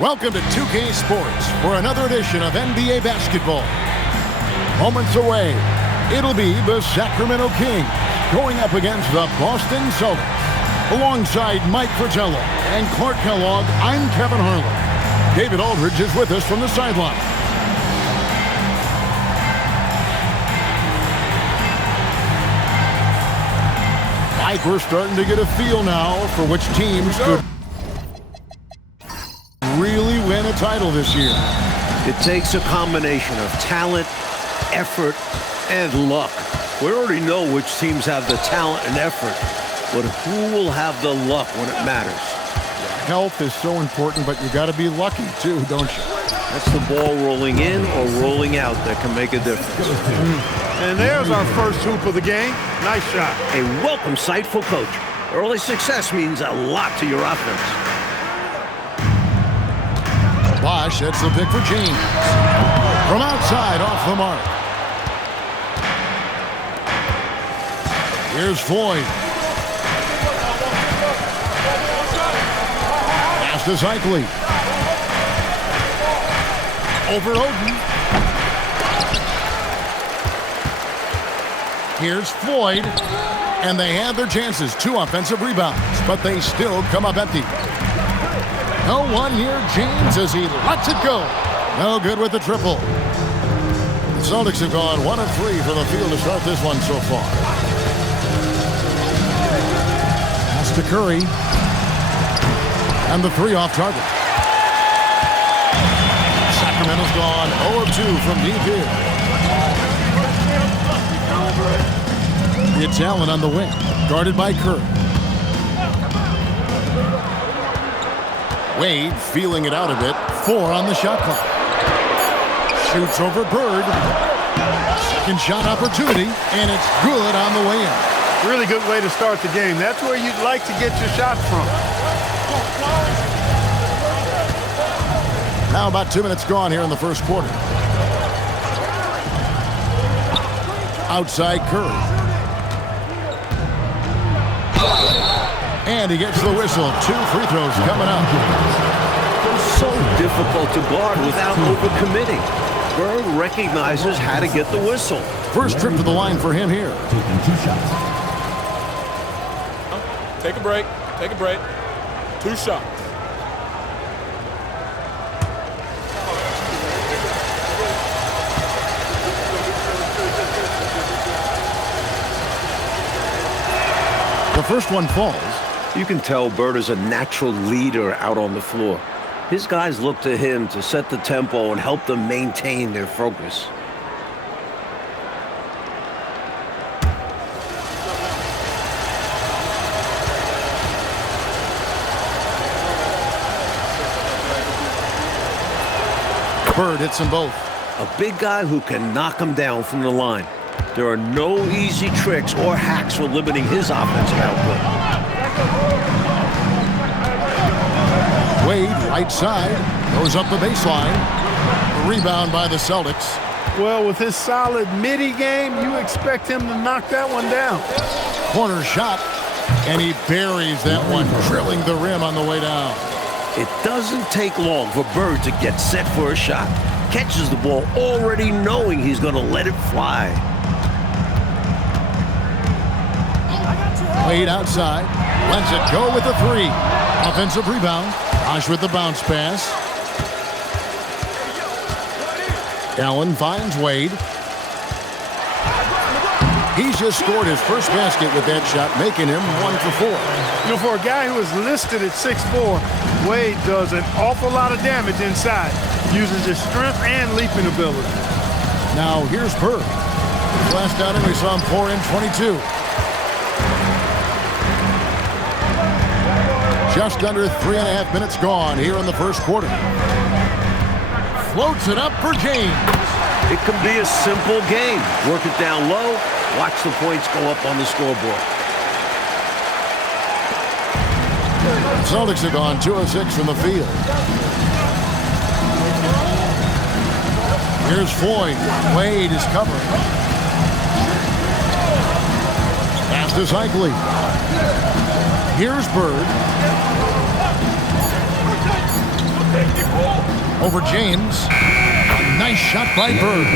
Welcome to 2K Sports for another edition of NBA basketball. Moments away, it'll be the Sacramento Kings going up against the Boston Celtics. Alongside Mike Fratello and Clark Kellogg, I'm Kevin Harlan. David Aldridge is with us from the sideline. Mike, we're starting to get a feel now for which teams could really win a title this year. It takes a combination of talent, effort, and luck. We already know which teams have the talent and effort, but who will have the luck when it matters? Health is so important, but you got to be lucky too, don't you? That's the ball rolling in or rolling out that can make a difference. And there's our first hoop of the game. Nice shot. A welcome sight for coach. Early success means a lot to your offense. Bosh sets the pick for James. From outside, off the mark. Here's Floyd. Pass to Cycli. Over Oden. Here's Floyd. And they had their chances. 2 offensive rebounds, but they still come up empty. No one near James as he lets it go. No good with the triple. The Celtics have gone 1 of 3 for the field to start this one so far. Pass to Curry. And the 3 off target. Sacramento's gone 0 of 2 from deep here. It's Allen on the wing, guarded by Curry. Wade feeling it out a bit. 4 on the shot clock. Shoots over Bird. Second shot opportunity, and it's good on the way in. Really good way to start the game. That's where you'd like to get your shots from. Now about 2 minutes gone here in the first quarter. Outside Curry. And he gets the whistle. 2 free throws coming up. So difficult to guard without overcommitting. Bird recognizes how to get the whistle. First trip to the line for him here. Taking 2 shots. Take a break. Take a break. 2 shots. The first one falls. You can tell Bird is a natural leader out on the floor. His guys look to him to set the tempo and help them maintain their focus. Bird hits them both. A big guy who can knock them down from the line. There are no easy tricks or hacks for limiting his offensive output. Wade, right side, goes up the baseline. Rebound by the Celtics. Well, with his solid midi game, you expect him to knock that one down. Corner shot, and he buries that one, drilling the rim on the way down. It doesn't take long for Bird to get set for a shot. Catches the ball already knowing he's going to let it fly. Wade outside, lets it go with the 3. Offensive rebound. Bosh with the bounce pass. Allen finds Wade. He's just scored his first basket with that shot, making him 1 for 4. You know, for a guy who is listed at 6'4", Wade does an awful lot of damage inside. Uses his strength and leaping ability. Now here's Bird. Last outing we saw him pour in 22. Just under 3.5 minutes gone here in the first quarter. Floats it up for James. It can be a simple game. Work it down low, watch the points go up on the scoreboard. The Celtics have gone 2 of 6 from the field. Here's Floyd. Wade is covering. Pass to Cycli. Here's Bird. Over James. A nice shot by Bird.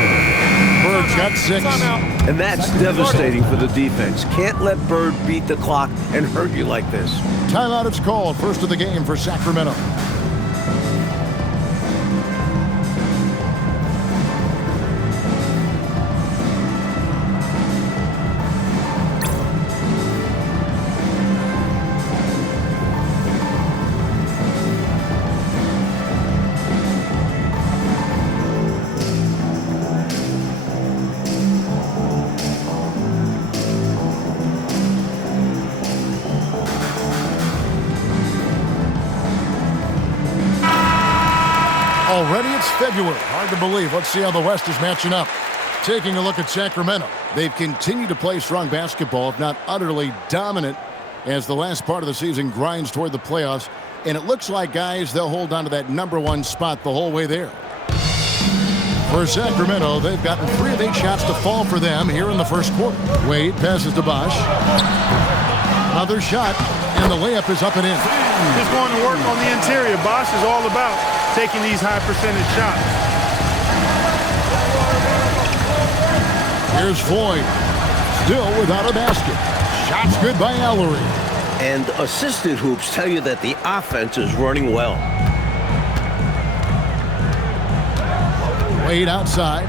Bird's got 6. And that's devastating for the defense. Can't let Bird beat the clock and hurt you like this. Timeout is called. First of the game for Sacramento. Already it's February. Hard to believe. Let's see how the West is matching up. Taking a look at Sacramento. They've continued to play strong basketball, if not utterly dominant, as the last part of the season grinds toward the playoffs. And it looks like, guys, they'll hold on to that #1 spot the whole way there. For Sacramento, they've gotten 3 of 8 shots to fall for them here in the first quarter. Wade passes to Bosch. Another shot, and the layup is up and in. Just going to work on the interior. Bosch is all about taking these high percentage shots. Here's Floyd, still without a basket. Shots good by Ellery. And assisted hoops tell you that the offense is running well. Wade outside.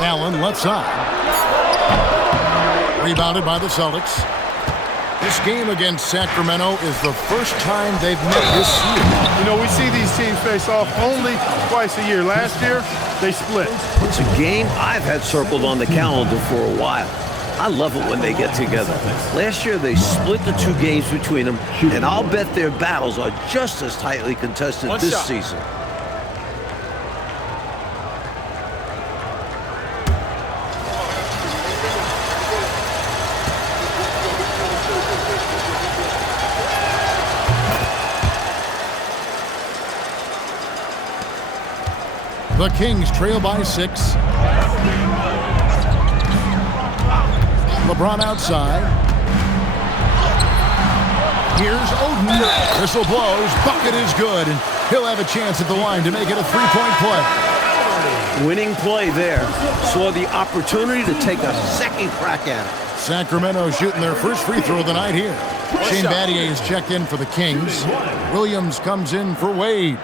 Allen left side. Rebounded by the Celtics. This game against Sacramento is the first time they've met this year. You know, we see these teams face off only twice a year. Last year, they split. It's a game I've had circled on the calendar for a while. I love it when they get together. Last year, they split the 2 games between them, and I'll bet their battles are just as tightly contested this season. The Kings trail by 6. LeBron outside. Here's Oden. Whistle blows. Bucket is good. And he'll have a chance at the line to make it a 3-point play. Winning play there. Saw the opportunity to take a second crack at it. Sacramento shooting their first free throw of the night here. Shane Battier is checked in for the Kings. Williams comes in for Wade.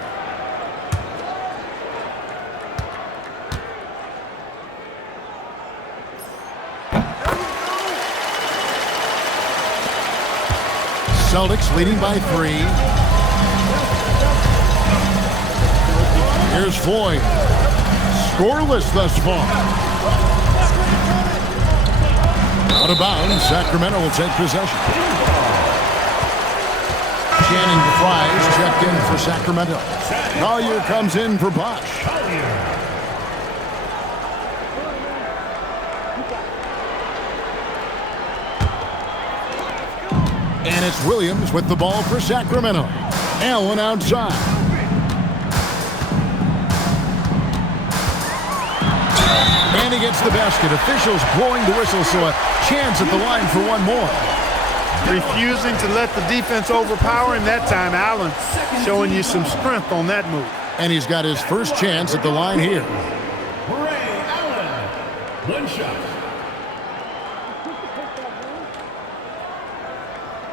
Celtics leading by 3. Here's Floyd. Scoreless thus far. Out of bounds. Sacramento will take possession. Channing Fries checked in for Sacramento. Collier comes in for Bosch. And it's Williams with the ball for Sacramento. Allen outside. And he gets the basket. Officials blowing the whistle, so a chance at the line for one more. Refusing to let the defense overpower him that time. Allen showing you some strength on that move. And he's got his first chance at the line here. One shot.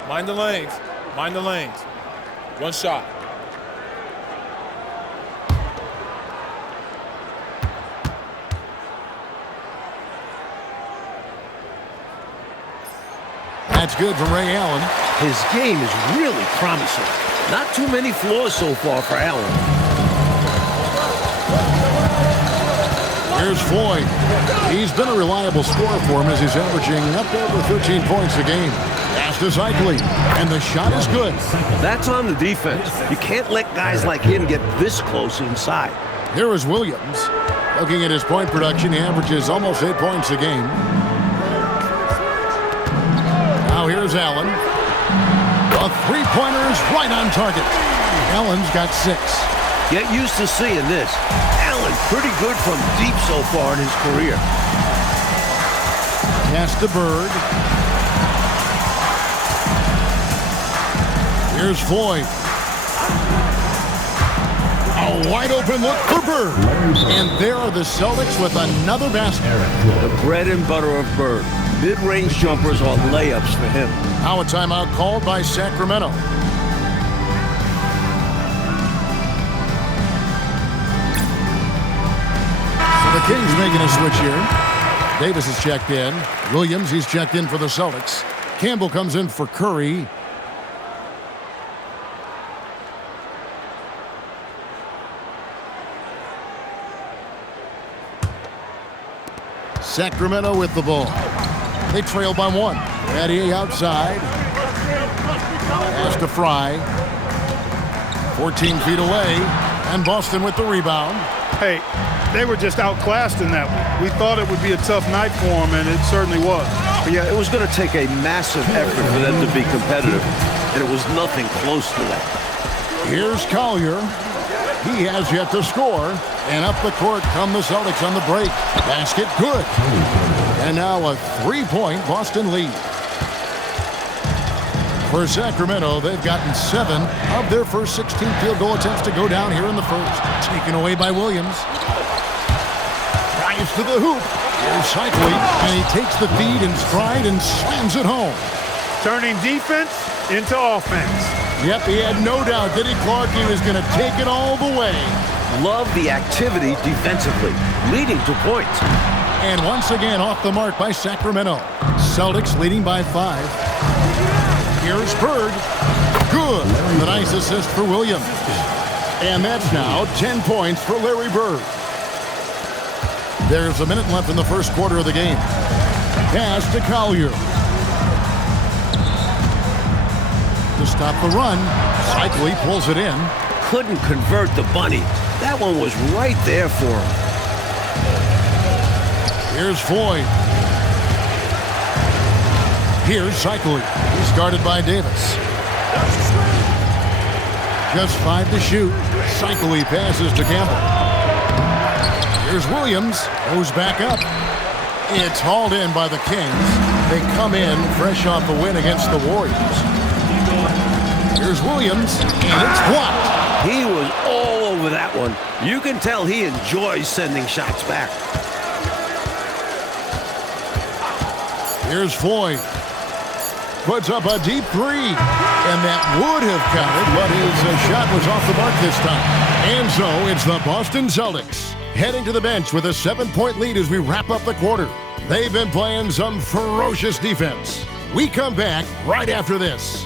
Mind the lanes. Mind the lanes. One shot. That's good from Ray Allen. His game is really promising. Not too many flaws so far for Allen. Here's Floyd. He's been a reliable scorer for him as he's averaging up over 13 points a game. Pass to Cycli, and the shot is good. That's on the defense. You can't let guys like him get this close inside. Here is Williams. Looking at his point production, he averages almost 8 points a game. Now here's Allen. A three-pointer is right on target. Allen's got 6. Get used to seeing this. Allen pretty good from deep so far in his career. Pass to Bird. Here's Floyd. A wide open look for Bird. And there are the Celtics with another basket. The bread and butter of Bird. Mid-range jumpers are layups for him. Now a timeout called by Sacramento. So the Kings making a switch here. Davis is checked in. Williams, he's checked in for the Celtics. Campbell comes in for Curry. Sacramento with the ball. They trail by one. Eddie outside. Pass to Fry. 14 feet away. And Boston with the rebound. Hey, they were just outclassed in that one. We thought it would be a tough night for them, and it certainly was. But yeah, it was going to take a massive effort for them to be competitive, and it was nothing close to that. Here's Collier. He has yet to score. And up the court come the Celtics on the break. Basket good. And now a three-point Boston lead. For Sacramento, they've gotten 7 of their first 16 field goal attempts to go down here in the first. Taken away by Williams. Drives to the hoop. Here's Cycling, and he takes the feed in stride and slams it home. Turning defense into offense. Yep, he had no doubt that Clark he was going to take it all the way. Love the activity defensively, leading to points. And once again off the mark by Sacramento. Celtics leading by 5. Here's Bird. Good. The nice assist for Williams. And that's now 10 points for Larry Bird. There's a minute left in the first quarter of the game. Pass to Collier. To stop the run, Cycling pulls it in. Couldn't convert the bunny. That one was right there for him. Here's Floyd. Here's Cycling. He's guarded by Davis. Just 5 to shoot. Cycling passes to Campbell. Here's Williams. Goes back up. It's hauled in by the Kings. They come in fresh off the win against the Warriors. Here's Williams, and it's blocked. He was all over that one. You can tell he enjoys sending shots back. Here's Floyd. Puts up a deep 3. And that would have counted, but his shot was off the mark this time. And so it's the Boston Celtics heading to the bench with a 7-point lead as we wrap up the quarter. They've been playing some ferocious defense. We come back right after this.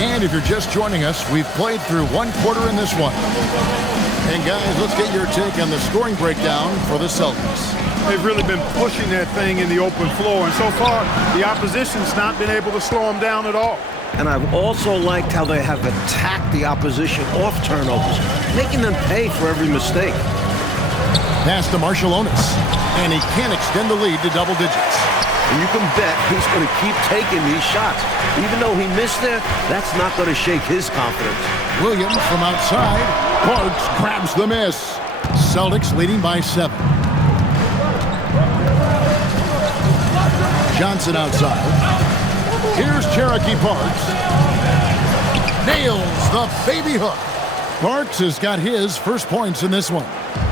And if you're just joining us, we've played through one quarter in this one. And guys, let's get your take on the scoring breakdown for the Celtics. They've really been pushing that thing in the open floor, and so far, the opposition's not been able to slow them down at all. And I've also liked how they have attacked the opposition off turnovers, making them pay for every mistake. Pass to Marciulionis, and he can extend the lead to double digits. And you can bet he's going to keep taking these shots. Even though he missed there, that's not going to shake his confidence. Williams from outside. Parks grabs the miss. Celtics leading by 7. Johnson outside. Here's Cherokee Parks. Nails the baby hook. Parks has got his first points in this one.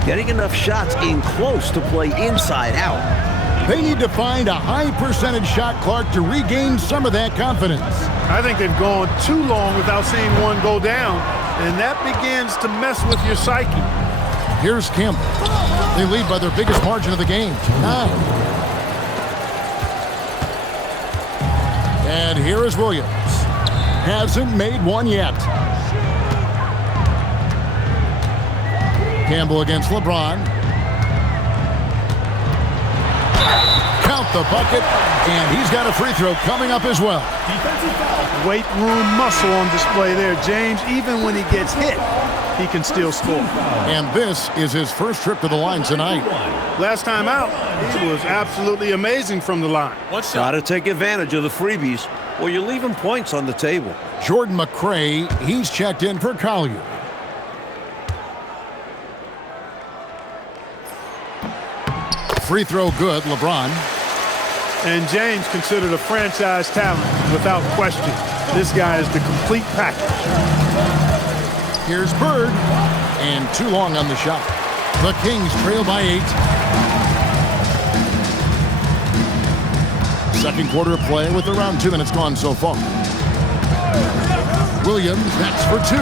Getting enough shots in close to play inside out. They need to find a high percentage shot, Clark, to regain some of that confidence. I think they've gone too long without seeing one go down, and that begins to mess with your psyche. Here's Campbell. They lead by their biggest margin of the game, 9. And here is Williams. Hasn't made one yet. Campbell against LeBron. Count the bucket, and he's got a free throw coming up as well. Weight room muscle on display there, James. Even when he gets hit, he can still score. And this is his first trip to the line tonight. Last time out, he was absolutely amazing from the line. Got to take advantage of the freebies, or you're leaving points on the table. Jordan McRae, he's checked in for Collier. Free throw good, LeBron. And James considered a franchise talent without question. This guy is the complete package. Here's Bird, and too long on the shot. The Kings trail by 8. Second quarter of play with around 2 minutes gone so far. Williams, that's for 2.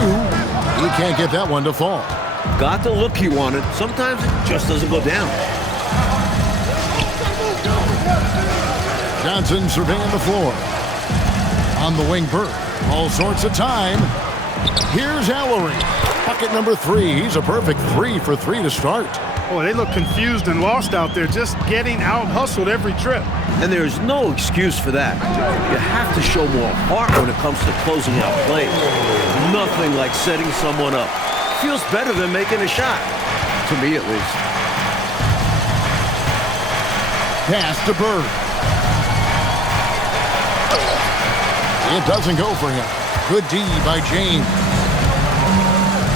He can't get that one to fall. Got the look he wanted. Sometimes it just doesn't go down. Johnson surveying the floor. On the wing, Bird. All sorts of time. Here's Ellery. Bucket number 3. He's a perfect 3 for 3 to start. Boy, they look confused and lost out there, just getting out-hustled every trip. And there's no excuse for that. You have to show more heart when it comes to closing out plays. Nothing like setting someone up. Feels better than making a shot. To me, at least. Pass to Bird. It doesn't go for him. Good D by James.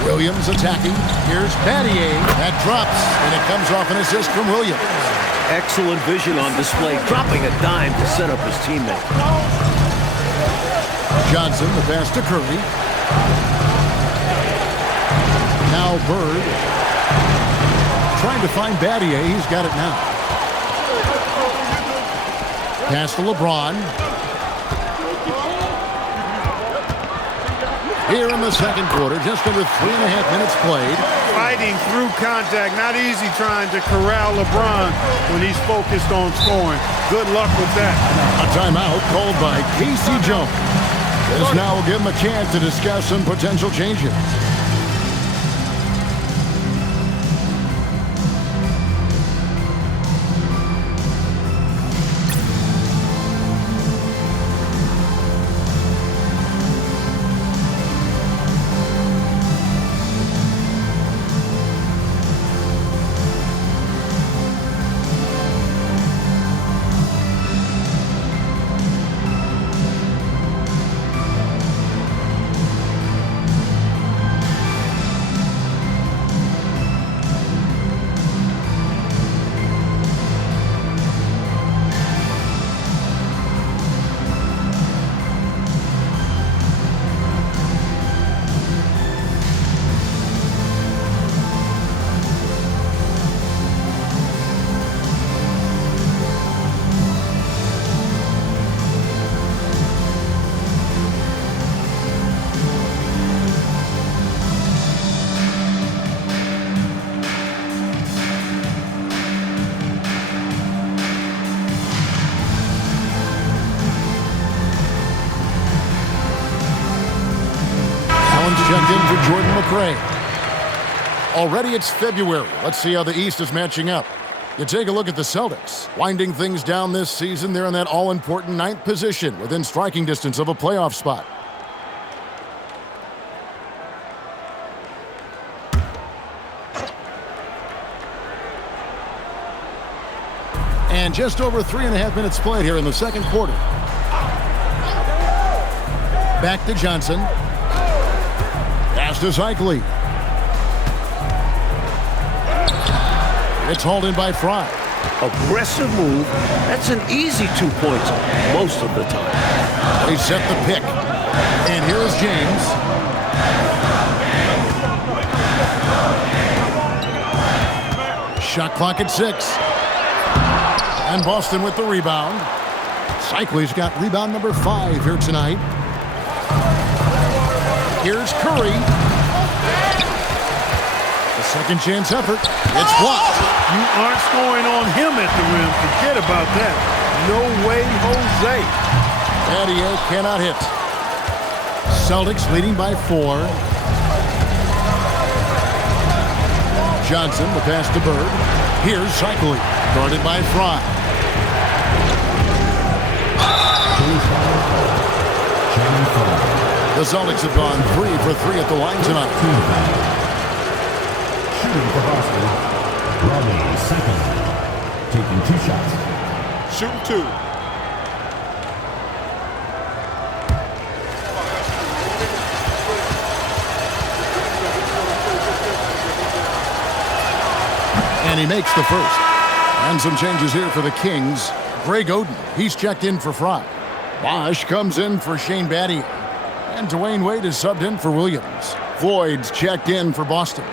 Williams attacking. Here's Battier. That drops, and it comes off an assist from Williams. Excellent vision on display, dropping a dime to set up his teammate. Johnson, the pass to Curry. Now Bird. Trying to find Battier. He's got it now. Pass to LeBron. Here in the second quarter, just under 3.5 minutes played. Fighting through contact, not easy trying to corral LeBron when he's focused on scoring. Good luck with that. A timeout called by Casey Jones. This now will give him a chance to discuss some potential changes. Checked in for Jordan McRae. Already it's February. Let's see how the East is matching up. You take a look at the Celtics. Winding things down this season, they're in that all-important 9th position within striking distance of a playoff spot. And just over 3.5 minutes played here in the second quarter. Back to Johnson. Pass to Cycli. It's hauled in by Fry. Aggressive move. That's an easy 2 points most of the time. They set the pick. And here is James. Shot clock at 6. And Boston with the rebound. Cycli's got rebound number 5 here tonight. Here's Curry. A second chance effort. It's blocked. You aren't scoring on him at the rim. Forget about that. No way, Jose. Battier cannot hit. Celtics leading by 4. Johnson, the pass to Bird. Here's Cycli, guarded by Fry. The Celtics have gone 3 for 3 at the line tonight. Shooting for Boston, Robbie second. Taking 2 shots. Shooting 2. And he makes the first. And some changes here for the Kings. Greg Oden, he's checked in for Fry. Bosch comes in for Shane Battier. And Dwayne Wade is subbed in for Williams. Floyd's checked in for Boston.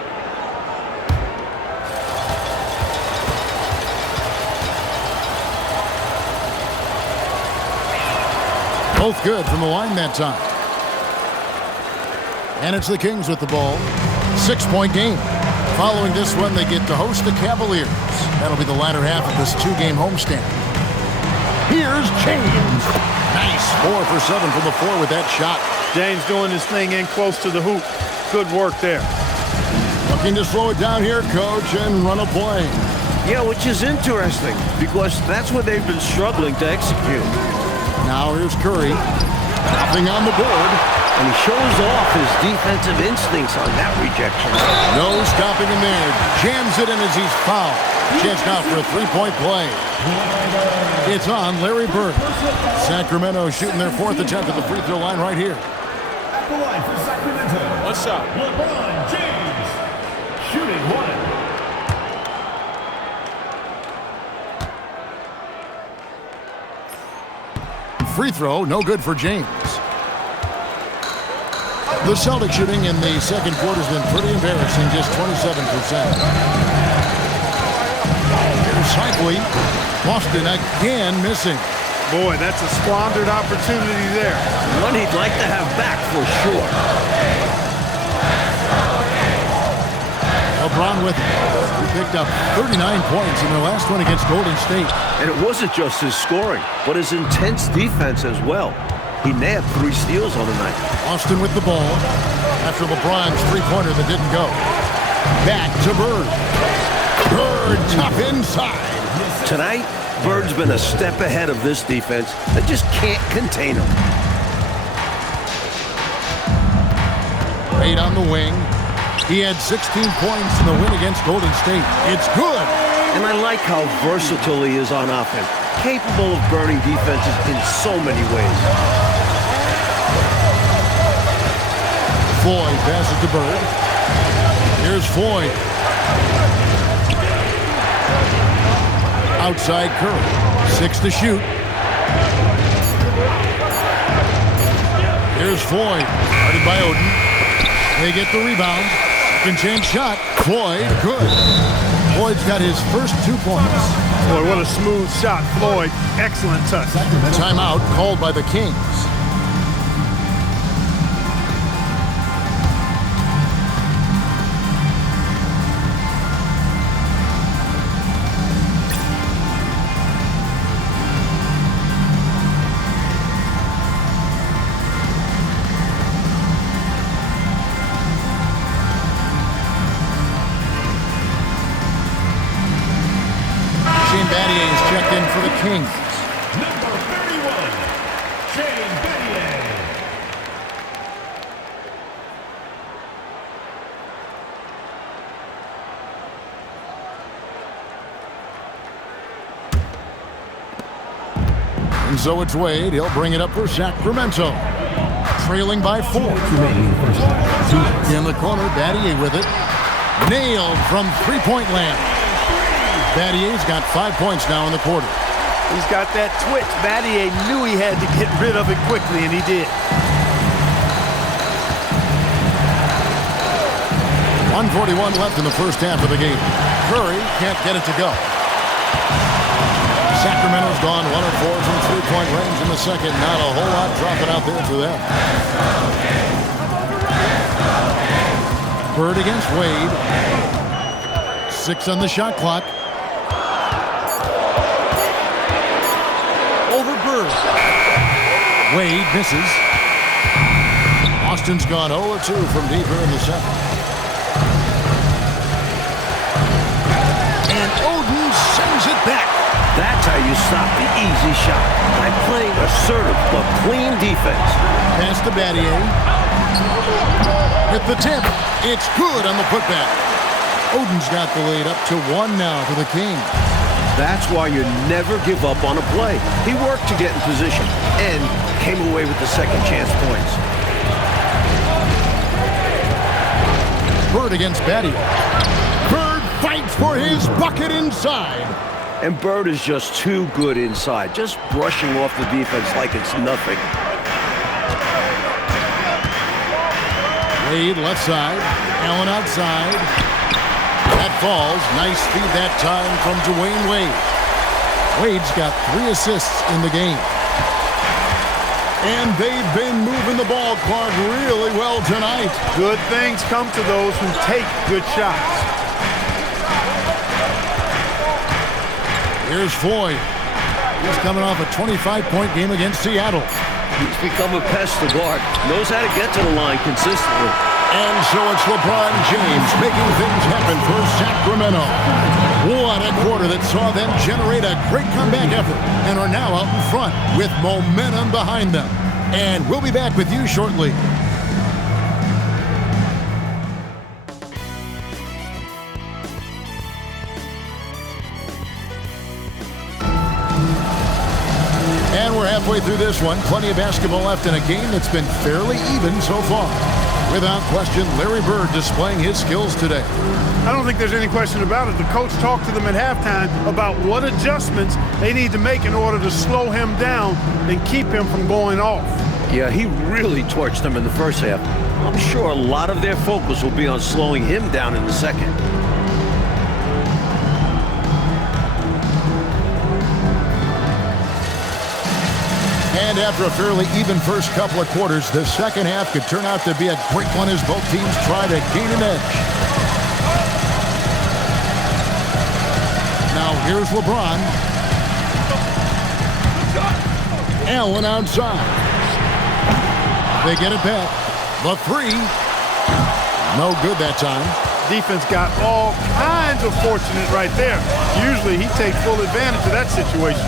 Both good from the line that time. And it's the Kings with the ball. 6-point game. Following this one, they get to host the Cavaliers. That'll be the latter half of this 2-game homestand. Here's James. Nice 4 for 7 from the floor with that shot. James doing his thing in close to the hoop. Good work there. Looking to slow it down here, coach, and run a play. Yeah, which is interesting because that's what they've been struggling to execute. Now here's Curry. Nothing on the board. And he shows off his defensive instincts on that rejection. No stopping him there. Jams it in as he's fouled. Chance now for a 3-point play. It's on Larry Bird. Sacramento shooting their 4th attempt at the free throw line right here. At the line for Sacramento. 1 shot. LeBron James. Shooting 1. Free throw, no good for James. The Celtics shooting in the second quarter has been pretty embarrassing, just 27%. Here's Cycling. Boston again missing. Boy, that's a squandered opportunity there. One he'd like to have back for sure. LeBron with it. He picked up 39 points in their last one against Golden State. And it wasn't just his scoring, but his intense defense as well. He nabbed 3 steals on the night. Austin with the ball after LeBron's 3-pointer that didn't go. Back to Bird. Bird top inside. Tonight, Bird's been a step ahead of this defense that just can't contain him. Wade on the wing. He had 16 points in the win against Golden State. It's good. And I like how versatile he is on offense. Capable of burning defenses in so many ways. Floyd passes to Bird. Here's Floyd. Outside Curry. 6 to shoot. Here's Floyd. Guarded by Oden. They get the rebound. Second chance shot. Floyd, good. Floyd's got his first 2 points. Boy, what a smooth shot, Floyd. Excellent touch. Timeout called by the Kings. Battier is checked in for the Kings. Number 31, Shane Battier. And so it's Wade. He'll bring it up for Sacramento. Trailing by 4. In the corner, Battier with it. Nailed from 3-point land. Battier's got 5 points now in the quarter. He's got that twitch. Battier knew he had to get rid of it quickly, and he did. 1:41 left in the first half of the game. Curry can't get it to go. Sacramento's gone 1 of 4 from 3-point range in the second. Not a whole lot dropping out there for them. Bird against Wade. 6 on the shot clock. Wade misses. Austin's gone 0-2 from deeper in the second. And Oden sends it back. That's how you stop the easy shot. By playing assertive but clean defense. Pass to Battier. With the tip. It's good on the putback. Oden's got the lead up to 1 now for the Kings. That's why you never give up on a play. He worked to get in position and came away with the second chance points. Bird against Batty. Bird fights for his bucket inside. And Bird is just too good inside, just brushing off the defense like it's nothing. Wade left side, Allen outside. That falls. Nice feed that time from Dwayne Wade. Wade's got 3 assists in the game. And they've been moving the ball club really well tonight. Good things come to those who take good shots. Here's Floyd. He's coming off a 25-point game against Seattle. He's become a pest to guard. Knows how to get to the line consistently. And so it's LeBron James making things happen for Sacramento. What a quarter that saw them generate a great comeback effort and are now out in front with momentum behind them. And we'll be back with you shortly. And we're halfway through this one. Plenty of basketball left in a game that's been fairly even so far. Without question, Larry Bird displaying his skills today. I don't think there's any question about it. The coach talked to them at halftime about what adjustments they need to make in order to slow him down and keep him from going off. Yeah, he really torched them in the first half. I'm sure a lot of their focus will be on slowing him down in the second. And after a fairly even first couple of quarters, the second half could turn out to be a great one as both teams try to gain an edge. Now here's LeBron. Allen outside. They get it back. The 3. No good that time. Defense got all kinds of fortunate right there. Usually he takes full advantage of that situation.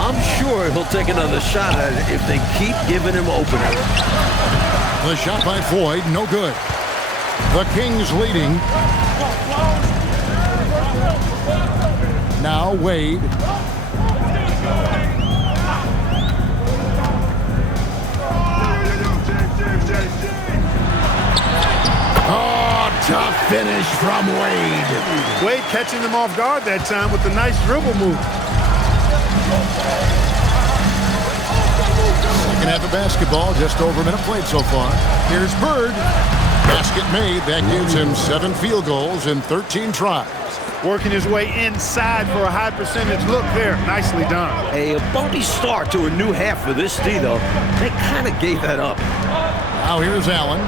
I'm sure he'll take another shot at it if they keep giving him openings. The shot by Floyd, no good. The Kings leading. Now Wade. Oh, tough finish from Wade. Wade catching them off guard that time with a nice dribble move. Second half of basketball, just over a minute played so far. Here's Bird. Basket made. That gives him 7 field goals in 13 tries. Working his way inside for a high percentage look there. Nicely done. A bumpy start to a new half for this D, though. They kind of gave that up. Now here's Allen.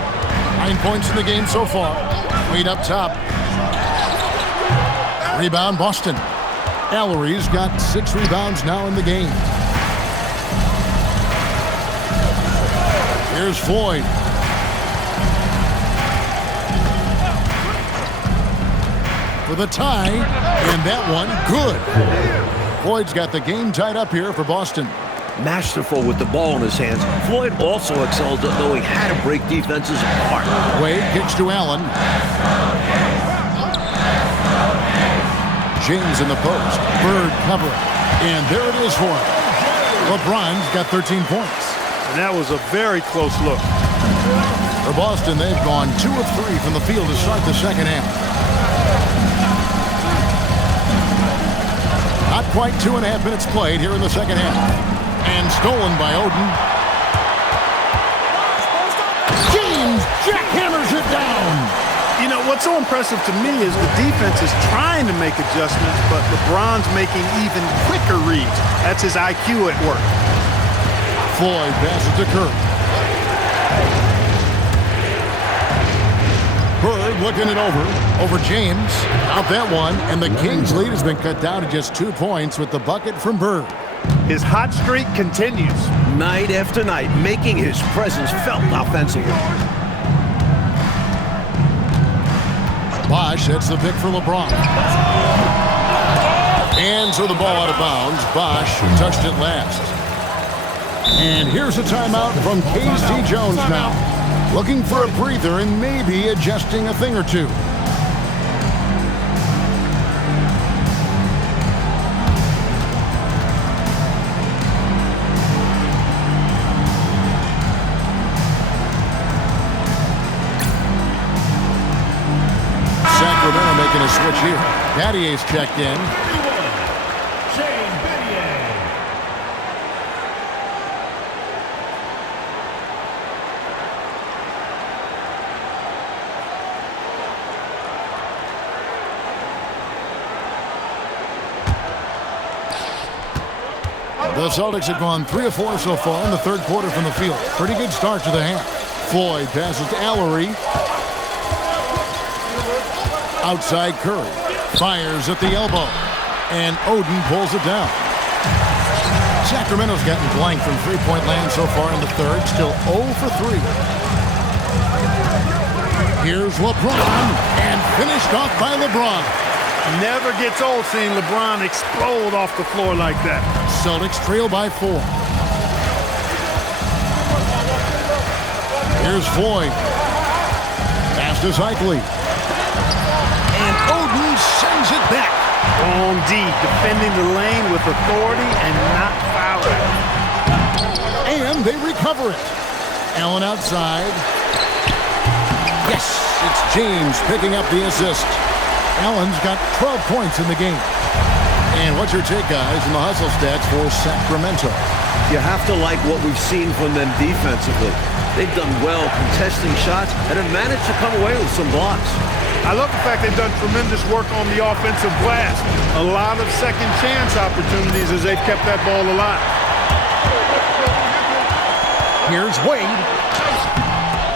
9 points in the game so far. Wade up top. Rebound Boston. Ellery's got 6 rebounds now in the game. Here's Floyd. For the tie, and that one good. Floyd's got the game tied up here for Boston. Masterful with the ball in his hands. Floyd also excelled at knowing how to break defenses apart. Wade kicks to Allen. James in the post. Bird covering. And there it is for him. LeBron's got 13 points. And that was a very close look. For Boston, they've gone 2 of 3 from the field to start the second half. Not quite 2.5 minutes played here in the second half. And stolen by Oden. James jackhammers it down. You know, what's so impressive to me is the defense is trying to make adjustments, but LeBron's making even quicker reads. That's his IQ at work. Floyd passes to Curry. Bird looking it over James. Out that one, and the Kings' lead has been cut down to just 2 points with the bucket from Bird. His hot streak continues. Night after night, making his presence felt offensively. Bosh, that's the pick for LeBron. And so the ball out of bounds. Bosh touched it last. And here's a timeout from K.C. Jones now. Looking for a breather and maybe adjusting a thing or two. switch here. Battier's checked in. The Celtics have gone 3 of 4 so far in the third quarter from the field. Pretty good start to the half. Floyd passes to Allery. Outside Curry. Fires at the elbow. And Oden pulls it down. Sacramento's gotten blank from three-point land so far in the third. Still 0 for 3. Here's LeBron. And finished off by LeBron. Never gets old seeing LeBron explode off the floor like that. Celtics trail by 4. Here's Floyd. Pass to Zeitley. And Oden sends it back. On D, defending the lane with authority and not fouling. And they recover it. Allen outside. Yes, it's James picking up the assist. Allen's got 12 points in the game. And what's your take, guys, in the hustle stats for Sacramento? You have to like what we've seen from them defensively. They've done well contesting shots and have managed to come away with some blocks. I love the fact they've done tremendous work on the offensive glass. A lot of second chance opportunities as they've kept that ball alive. Here's Wade.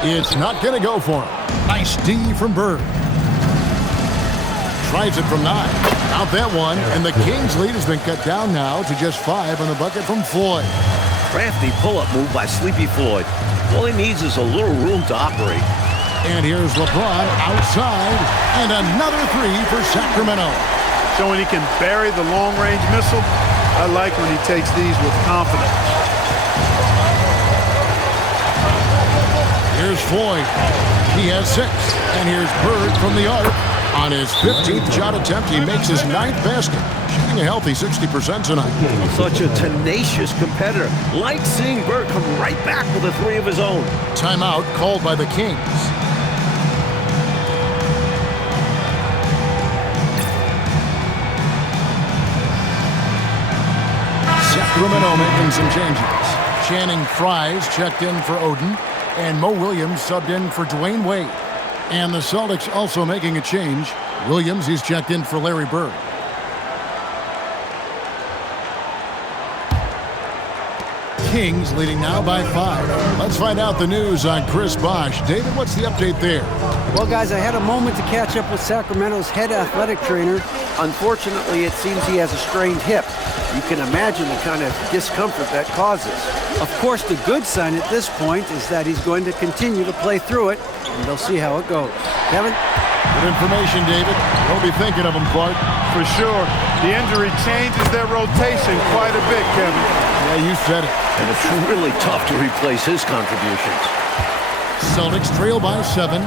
It's not going to go for him. Nice D from Bird. Tries it from 9. Out that one, and the Kings' lead has been cut down now to just 5 on the bucket from Floyd. Crafty pull-up move by Sleepy Floyd. All he needs is a little room to operate. And here's LeBron outside, and another 3 for Sacramento. Showing he can bury the long-range missile. I like when he takes these with confidence. Here's Floyd. He has 6. And here's Bird from the arc. On his 15th shot attempt, he makes his 9th basket. Shooting a healthy 60% tonight. Such a tenacious competitor. Like seeing Bird come right back with a 3 of his own. Timeout called by the Kings. Sacramento making some changes. Channing Frye's checked in for Oden, and Mo Williams subbed in for Dwayne Wade. And the Celtics also making a change. Williams, he's checked in for Larry Bird. Kings leading now by 5. Let's find out the news on Chris Bosh. David, what's the update there? Well, guys, I had a moment to catch up with Sacramento's head athletic trainer. Unfortunately, it seems he has a strained hip. You can imagine the kind of discomfort that causes. Of course, the good sign at this point is that he's going to continue to play through it, and they'll see how it goes. Kevin? Good information, David. We'll be thinking of him, Clark. For sure. The injury changes their rotation quite a bit, Kevin. Yeah, you said it. And it's really tough to replace his contributions. Celtics trail by 7.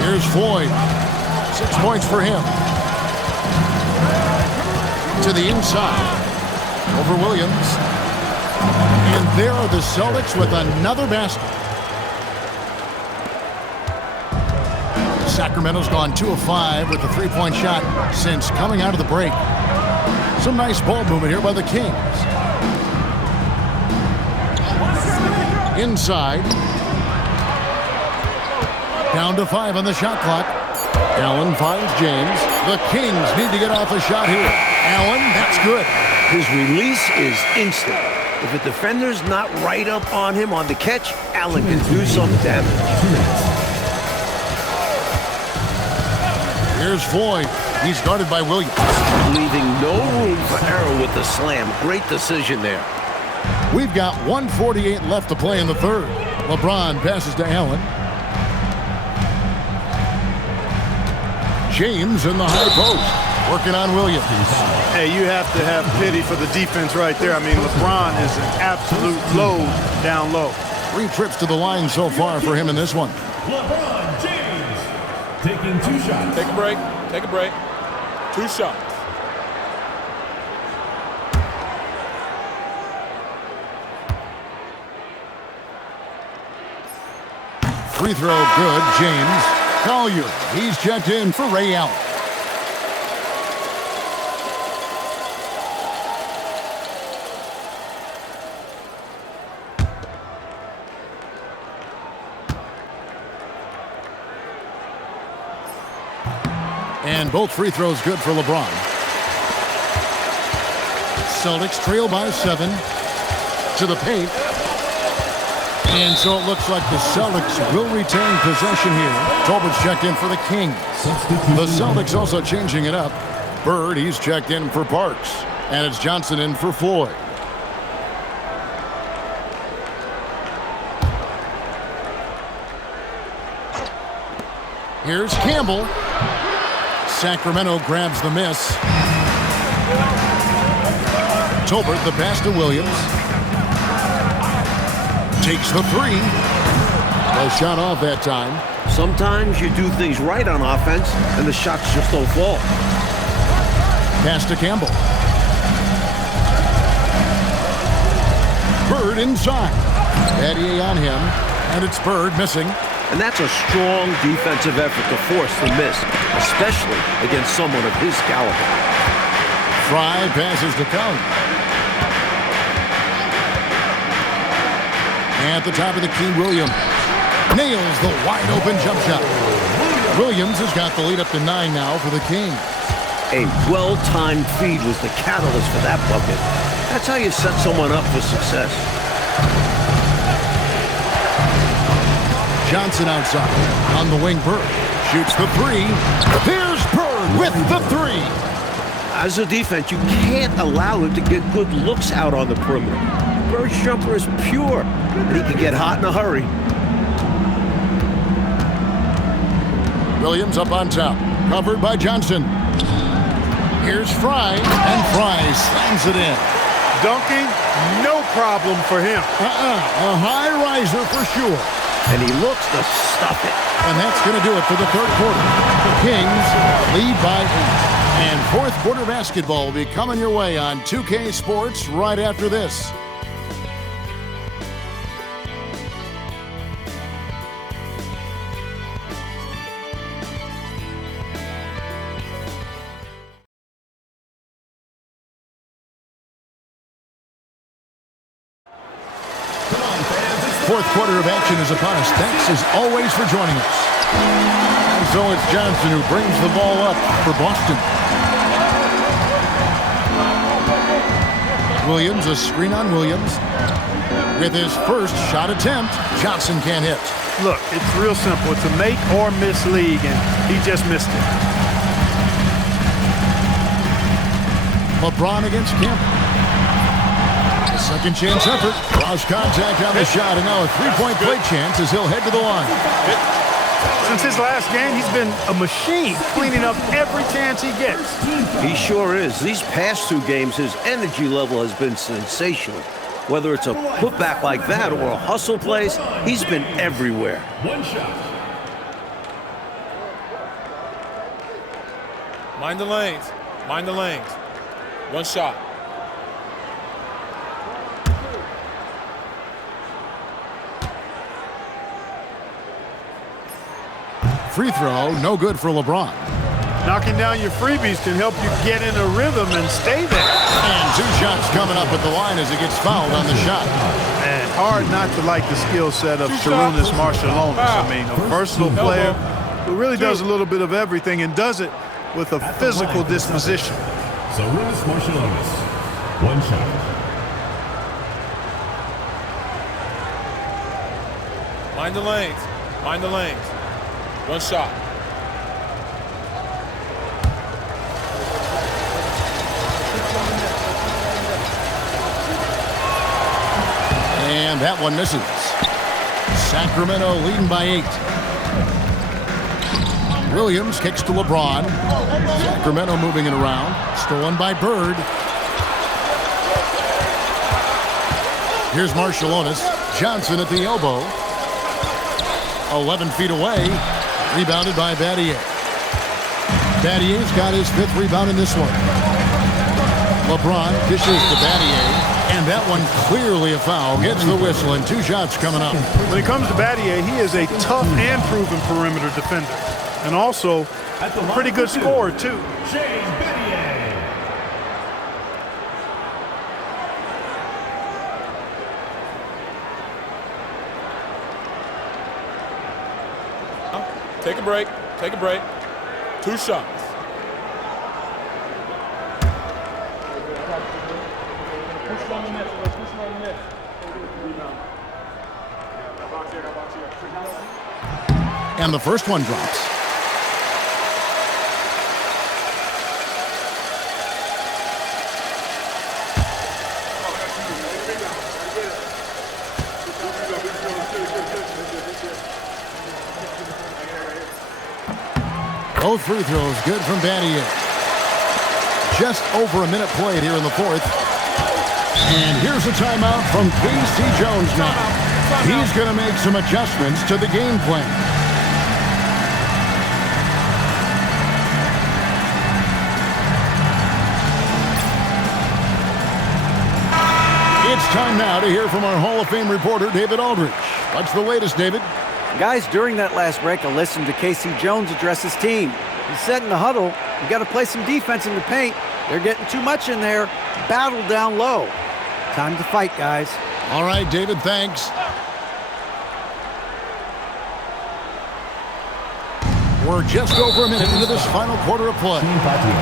Here's Floyd. 6 points for him. To the inside. Over Williams. And there are the Celtics with another basket. Sacramento's gone 2 of 5 with the 3-point shot since coming out of the break. Some nice ball movement here by the Kings. Inside. Down to 5 on the shot clock. Allen finds James. The Kings need to get off a shot here. Allen, that's good. His release is instant. If a defender's not right up on him on the catch, Allen can do some damage. Here's Floyd. He's guarded by Williams. Leaving no room for error with the slam. Great decision there. We've got 1:48 left to play in the third. LeBron passes to Allen. James in the high post. Working on Williams. Hey, you have to have pity for the defense right there. I mean, LeBron is an absolute load down low. 3 trips to the line so far for him in this one. LeBron James taking 2 shots. Take a break. Take a break. 2 shots. Free throw good. James. Collier, he's checked in for Ray Allen. And both free throws good for LeBron. Celtics trail by 7 to the paint. And so it looks like the Celtics will retain possession here. Tolbert's checked in for the Kings. The Celtics also changing it up. Bird, he's checked in for Parks. And it's Johnson in for Floyd. Here's Campbell. Sacramento grabs the miss. Tolbert, the pass to Williams. Takes the three. No shot off that time. Sometimes you do things right on offense, and the shots just don't fall. Pass to Campbell. Bird inside. Battier on him, and it's Bird missing. And that's a strong defensive effort to force the miss, especially against someone of his caliber. Fry passes to Collier. At the top of the key, Williams nails the wide-open jump shot. Williams has got the lead up to 9 now for the Kings. A well-timed feed was the catalyst for that bucket. That's how you set someone up for success. Johnson outside. On the wing, Bird shoots the three. Here's Bird with the three. As a defense, you can't allow him to get good looks out on the perimeter. Bird's jumper is pure, and he can get hot in a hurry. Williams up on top. Covered by Johnson. Here's Fry, and Fry slams it in. Dunking, no problem for him. A high riser for sure. And he looks to stuff it. And that's going to do it for the third quarter. The Kings lead by 8. And fourth quarter basketball will be coming your way on 2K Sports right after this. Fourth quarter of action is upon us. Thanks as always for joining us. And so it's Johnson who brings the ball up for Boston. Williams, a screen on Williams. With his first shot attempt, Johnson can't hit. Look, it's real simple. It's a make or miss league, and he just missed it. LeBron against Campbell. Second chance effort. Draws contact on the shot, and now a three-point play chance as he'll head to the line. Since his last game, he's been a machine, cleaning up every chance he gets. He sure is. These past 2 games, his energy level has been sensational. Whether it's a putback like that or a hustle plays, he's been everywhere. One shot. Mind the lanes. Mind the lanes. One shot. Free throw, no good for LeBron. Knocking down your freebies can help you get in a rhythm and stay there. And 2 shots coming up at the line as he gets fouled on the shot. Man, hard not to like the skill set of Sarunas Marciulionis. I mean, a versatile player who really does a little bit of everything and does it with a physical disposition. Sarunas Marciulionis. One shot. Mind the lanes. Mind the lanes. One shot. And that one misses. Sacramento leading by 8. Williams kicks to LeBron. Sacramento moving it around. Stolen by Bird. Here's Marciulionis. Johnson at the elbow. 11 feet away. Rebounded by Battier. Battier's got his 5th rebound in this one. LeBron dishes to Battier, and And that one clearly a foul. Gets the whistle and 2 shots coming up. When it comes to Battier, he is a tough and proven perimeter defender. And also a pretty good scorer, too. Take a break. Take a break. 2 shots. And the first one drops. Both free throws good from Battier. Just over a minute played here in the 4th. And here's a timeout from K.C. Jones now. He's going to make some adjustments to the game plan. It's time now to hear from our Hall of Fame reporter, David Aldridge. What's the latest, David? Guys, during that last break, I listened to K.C. Jones address his team. He said in the huddle, you got to play some defense in the paint. They're getting too much in there. Battle down low. Time to fight, guys. All right, David, thanks. We're just over a minute into this final quarter of play.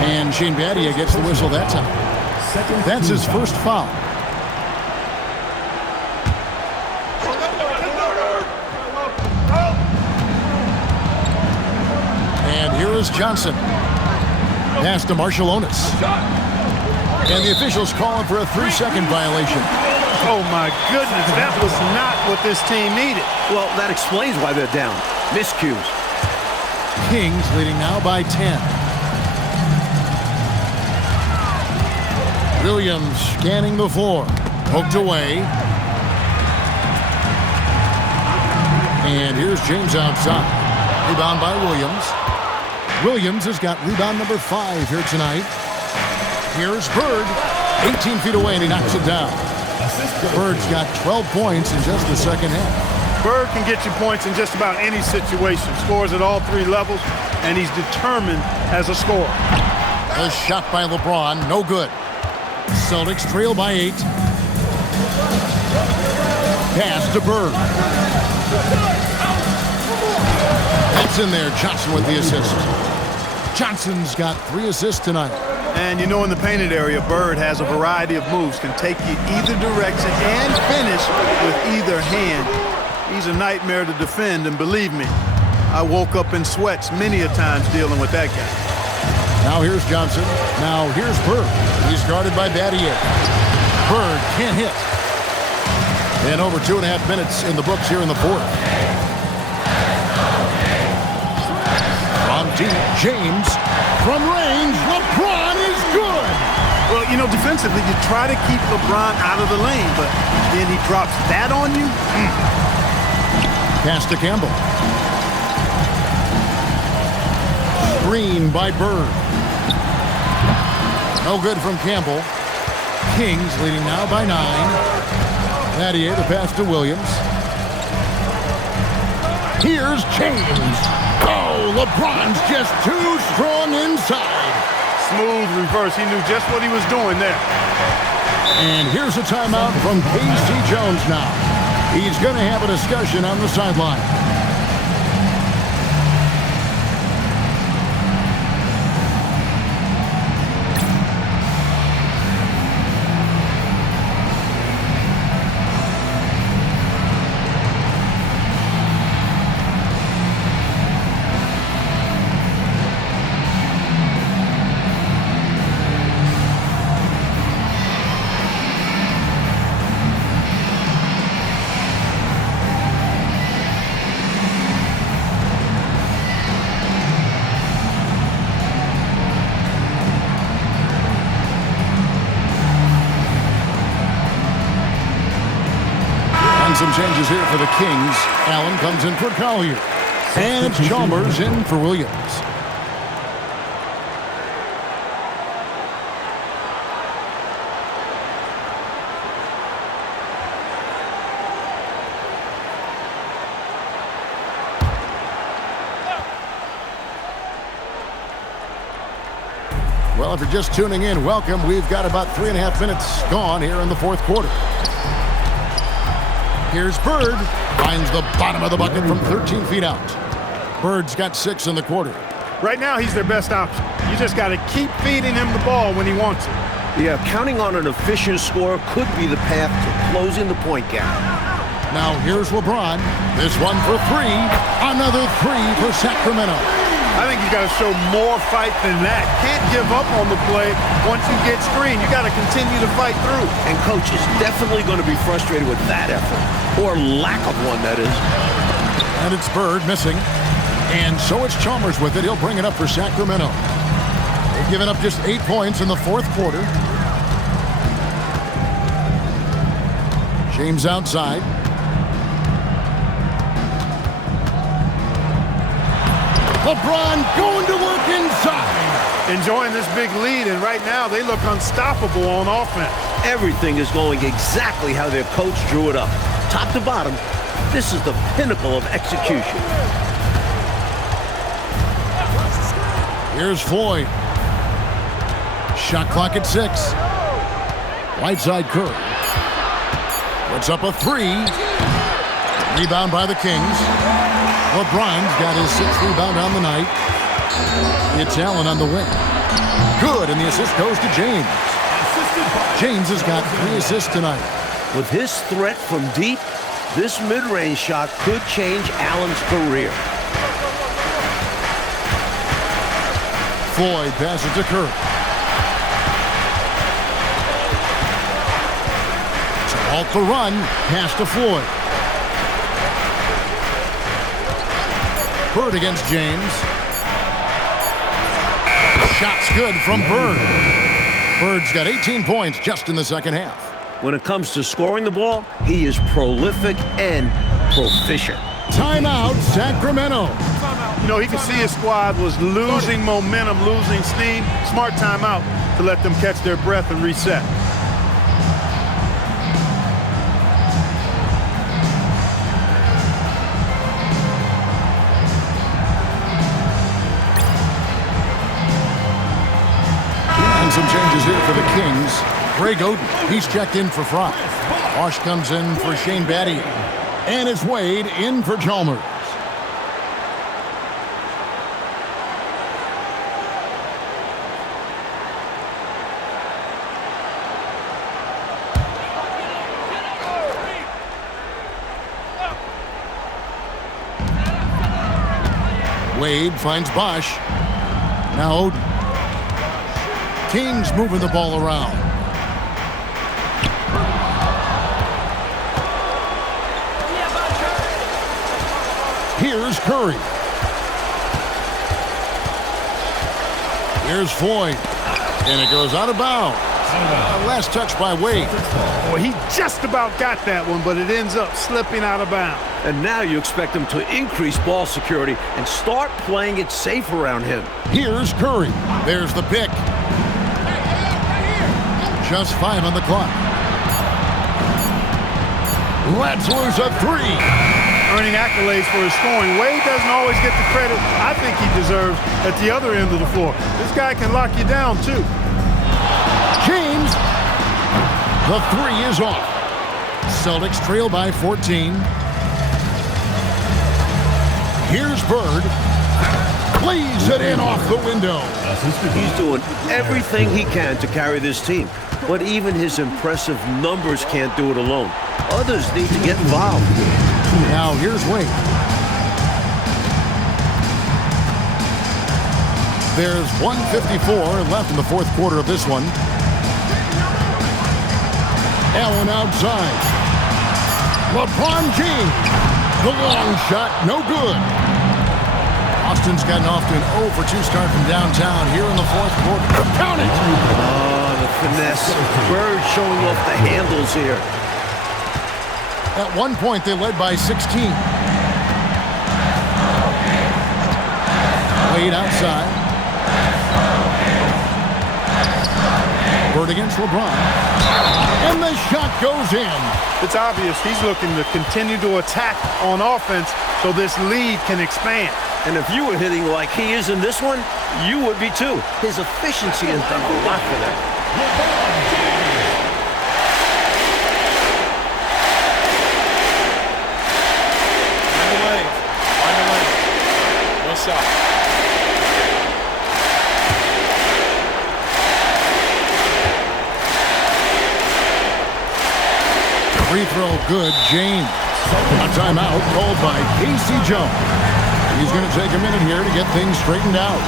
And Shane Battier gets the whistle that time. That's his first foul. And here is Johnson. Pass to Marshallonis. And the officials calling for a 3-second violation. Oh, my goodness. That was not what this team needed. Well, that explains why they're down. Miscues. Kings leading now by 10. Williams scanning the floor. Poked away. And here's James outside. Rebound by Williams. Williams has got rebound number 5 here tonight. Here's Bird. 18 feet away, and he knocks it down. Bird's got 12 points in just the second half. Bird can get you points in just about any situation. Scores at all 3 levels, and he's determined as a scorer. A shot by LeBron, no good. Celtics trail by 8. Pass to Bird. That's in there. Johnson with the assist. Johnson's got 3 assists tonight. And you know, in the painted area, Bird has a variety of moves, can take you either direction and finish with either hand. He's a nightmare to defend, and believe me, I woke up in sweats many a times dealing with that guy. Now here's Johnson. Now here's Bird. He's guarded by Battier. Bird can't hit. And over 2.5 minutes in the books here in the 4th. From deep, James. From range, LeBron is good. Well, you know, defensively, you try to keep LeBron out of the lane, but then he drops that on you. Pass to Campbell. Screen by Bird. No good from Campbell. Kings leading now by 9. Battier, the pass to Williams. Here's James. Oh, LeBron's just too strong inside. Smooth reverse. He knew just what he was doing there. And here's a timeout from K.C. Jones now. He's going to have a discussion on the sideline. Some changes here for the Kings. Allen comes in for Collier. And Chalmers in for Williams. Well, if you're just tuning in, welcome. We've got about 3.5 minutes gone here in the fourth quarter. Here's Bird. Finds the bottom of the bucket from 13 feet out. Bird's got 6 in the quarter. Right now, he's their best option. You just got to keep feeding him the ball when he wants it. Yeah, counting on an efficient score could be the path to closing the point gap. Now here's LeBron. This one for 3. Another 3 for Sacramento. I think you got to show more fight than that. Can't give up on the play once you get screened. You got to continue to fight through. And coach is definitely going to be frustrated with that effort, or lack of one, that is. And it's Bird missing. And so it's Chalmers with it. He'll bring it up for Sacramento. They've given up just 8 points in the fourth quarter. James outside. LeBron going to work inside. Enjoying this big lead, and right now they look unstoppable on offense. Everything is going exactly how their coach drew it up. Top to bottom, this is the pinnacle of execution. Here's Floyd. Shot clock at 6. Right side Curry. Puts up a 3. Rebound by the Kings. LeBron's got his 6th rebound on the night. It's Allen on the wing. Good, and the assist goes to James. James has got 3 assists tonight. With his threat from deep, this mid-range shot could change Allen's career. Floyd passes to Curry. To halt the run, pass to Floyd. Bird against James. Shot's good from Bird. Bird's got 18 points just in the second half. When it comes to scoring the ball, he is prolific and proficient. Timeout, Sacramento. You know, he could see his squad was losing momentum, losing steam. Smart timeout to let them catch their breath and reset. And some changes here for the Kings. Greg Oden, he's checked in for Fry. Bosch comes in for Shane Battier. And it's Wade in for Chalmers. Wade finds Bosch. Now Oden. Kings moving the ball around. Here's Curry. Here's Floyd. And it goes out of bounds. Last touch by Wade. Boy, he just about got that one, but it ends up slipping out of bounds. And now you expect him to increase ball security and start playing it safe around him. Here's Curry. There's the pick. Just 5 on the clock. Let's lose a 3. Earning accolades for his scoring. Wade doesn't always get the credit I think he deserves at the other end of the floor. This guy can lock you down, too. James. The 3 is off. Celtics trail by 14. Here's Bird. Plays it in off the window. He's doing everything he can to carry this team, but even his impressive numbers can't do it alone. Others need to get involved. Now here's Wade. There's 1:54 left in the fourth quarter of this one. Allen outside. LeBron James. The long shot, no good. Austin's gotten off to an 0 for 2 start from downtown here in the fourth quarter. Count it! Oh, the finesse. Bird showing off the handles here. At one point, they led by 16. Wade outside. Bird against LeBron. And the shot goes in. It's obvious he's looking to continue to attack on offense so this lead can expand. And if you were hitting like he is in this one, you would be too. His efficiency has done a lot for them. Find the lane. One shot. Free throw good, James. A timeout called by Casey Jones. He's going to take a minute here to get things straightened out.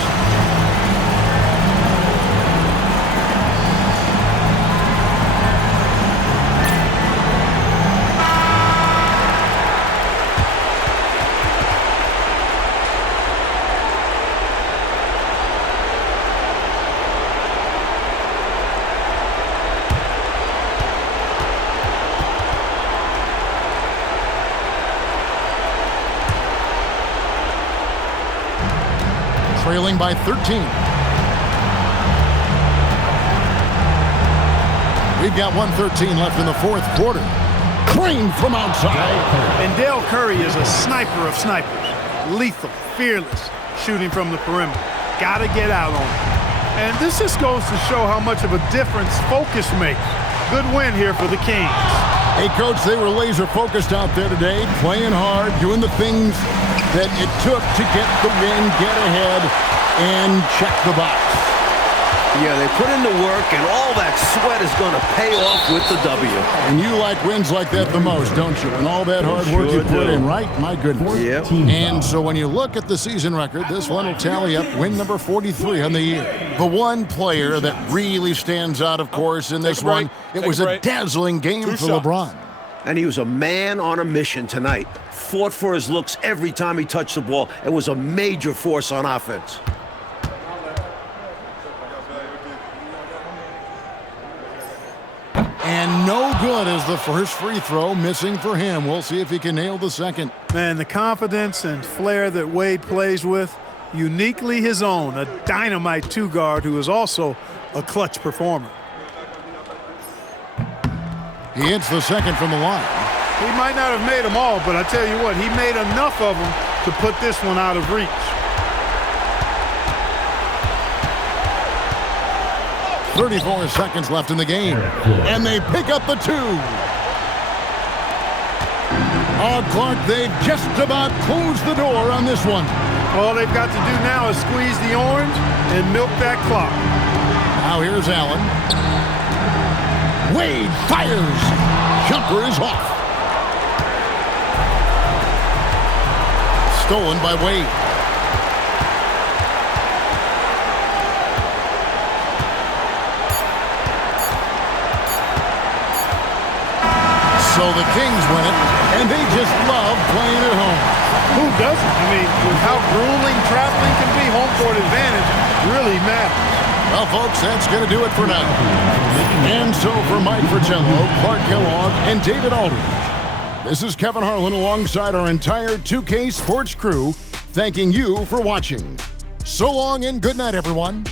Trailing by 13. We've got 1:13 left in the fourth quarter. Crane from outside. And Dale Curry is a sniper of snipers. Lethal, fearless, shooting from the perimeter. Gotta get out on it. And this just goes to show how much of a difference focus makes. Good win here for the Kings. Hey, Coach, they were laser focused out there today, playing hard, doing the things that it took to get the win, get ahead, and check the box. Yeah, they put in the work, and all that sweat is going to pay off with the W. And you like wins like that the most, don't you? And all that hard work you put in, right? My goodness. Yep. And so when you look at the season record, this one will tally up win number 43 on the year. The one player that really stands out, of course, in this one, it was a dazzling game for LeBron. And he was a man on a mission tonight. Fought for his looks every time he touched the ball and was a major force on offense. And no good as the first free throw, missing for him. We'll see if he can nail the second. Man, the confidence and flair that Wade plays with, uniquely his own. A dynamite two-guard who is also a clutch performer. He hits the second from the line. He might not have made them all, but I tell you what, he made enough of them to put this one out of reach. 34 seconds left in the game. And they pick up the two. Oh, Clark, they've just about closed the door on this one. All they've got to do now is squeeze the orange and milk that clock. Now here's Allen. Wade fires. Jumper is off. Stolen by Wade. So the Kings win it, and they just love playing at home. Who doesn't? I mean, with how grueling traveling can be, home court advantage really matters. Well, folks, that's going to do it for now. And so for Mike Fratello, Clark Kellogg, and David Aldridge, this is Kevin Harlan alongside our entire 2K Sports crew, thanking you for watching. So long and good night, everyone.